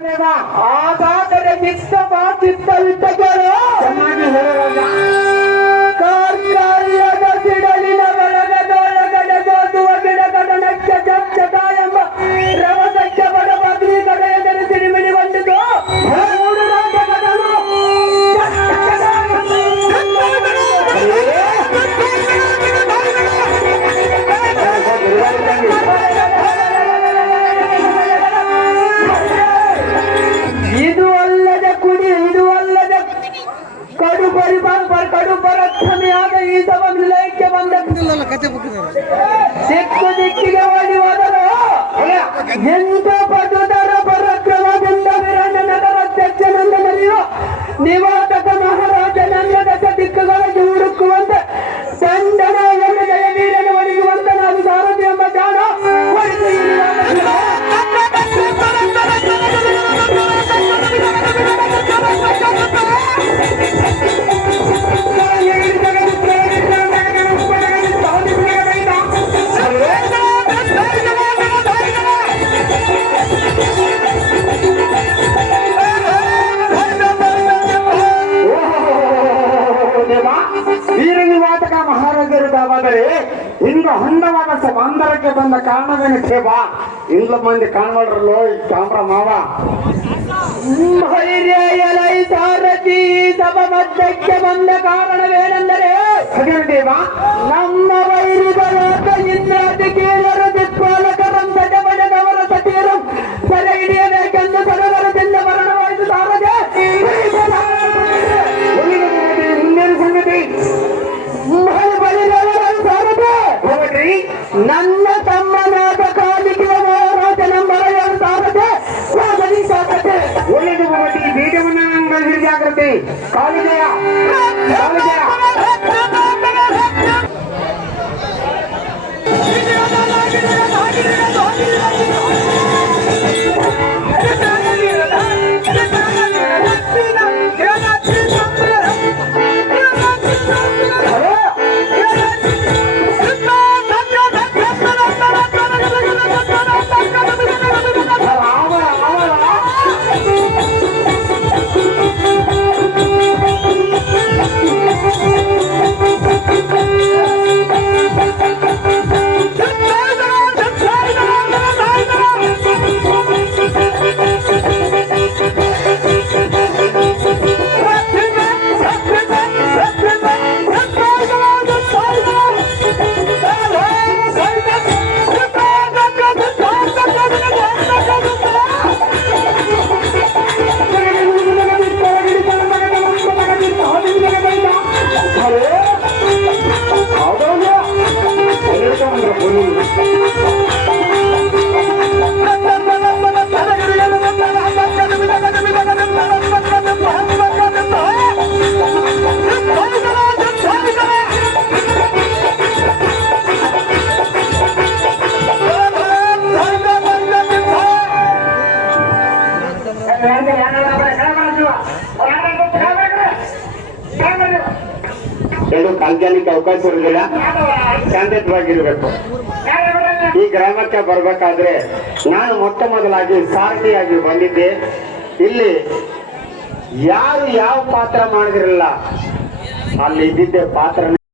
ಹಾಗಾದರೆ ನಿತ್ತ ಮಾತಿತ್ತ ವಿಟ್ಟಗಳು ಚೆನ್ನಾಗಿ ಹೇಳುವಾಗ ಕಾರ್ಕಾರ್ಯದ ಸಿಡಲಿನ ಒಳಗದೊಳಗಡೆ ಜೋತುವ ಗಿಡಗಡನಕ್ಕೆ ಜಚ್ಚದ ಎಂಬ ರವದಕ್ಕೆ ಬಡ ಬದ್ರಿ ಕಡೆಯದರೆ ಸಿಡಿಮಿಡಿಗೊಂಡಿತು ಮೂಡು ರಾಜ್ಯಗಳನ್ನು ಇದು ಅಲ್ಲದೆ ಕುಡಿ ಇದು ಅಲ್ಲದೆ ಕಡು ಪರಕ್ಷಮೆಯಾದ ಈ ಸಭಾ ನಿಲಯಕ್ಕೆ ಬಂದ ದಿಕ್ಕು ದಿಕ್ಕಿಗೆ ಓಡಿ ಹೋದರು ಎಂತ ಪಟುದರ ಪರಕ್ರಮದಿಂದ ವಿರಣ್ಣನಗರ ಅಧ್ಯಕ್ಷನಿಂದ ನಡೆಯುವ ನಿವಾತಕ ಮಹಾರಾಜನನ್ನ ದಶ ದಿಕ್ಕುಗಳಿಗೆ ಹುಡುಕುವಂತೆ ದಂಡನೆಯನ್ನು ಜಯವೀರನು ಒಣಗುವಂತೆ ನಾನು ಸಾರಥಿ ಎಂಬ ಜಾಣ ವೀರನಿವಾತಕ ಮಹಾರಾಜರಿದ್ದಾದರೆ ಇಂದು ಹಂಡವಾದ ಸಮಾಂತರಕ್ಕೆ ಬಂದ ಕಾರಣವೇನು ಸೇವಾ ಇಂದ್ಲ ಮಂದಿ ಕಾಣಬಾಡ್ರಲ್ಲೋ ಈ ಚಾಮ್ರ ಮಾವ ಎಲೈ ಸಾರಥಿ ಸಭಾ ಮಧ್ಯಕ್ಕೆ ಬಂದ ಕಾರಣವೇನೆಂದರೆ ದೇವ ನಮ್ಮ ವೈರಿಗಳಾದ ಇಂದ್ರಾದಿ ಕೀಳರು ದಿಕ್ಪಾಲಕರಂ ಸಜಬಡದವರ ಸತಿಯರು ಸೆರೆ ಹಿಡಿಯಬೇಕೆಂದು ಸರಗರದಿಂದ ಮರಣವಾಯಿತು ಸಾರಥಿ ಮುಂದಿನ ಸಂಗತಿ ನನ್ನ ತಮ್ಮನಾದ ಕಾಲಿಗೆ ಮಹಾರಾಜನೆಂಬರ ಸಾರಥೆ ಸಾಕತೆ ಒಳ್ಳೆದು ಹೋಗಿ ಬೀಜವನ್ನ ಜಾಗ್ರತೆ ಕಾಲಿಗೆಯ ಇದು ಕಾಲ್ಜಾನಿಗೆ ಅವಕಾಶ ಇರುವುದಿಲ್ಲ, ಶಾಂತಿಯುತವಾಗಿರ್ಬೇಕು. ಈ ಗ್ರಾಮಕ್ಕೆ ಬರ್ಬೇಕಾದ್ರೆ ನಾನು ಮೊಟ್ಟ ಮೊದಲಾಗಿ ಸಾರಥಿಯಾಗಿ ಬಂದಿದ್ದೆ. ಇಲ್ಲಿ ಯಾರು ಯಾವ ಪಾತ್ರ ಮಾಡಿದಿರಲ್ಲ, ಅಲ್ಲಿ ಇದ್ದಿದ್ದೆ ಪಾತ್ರ.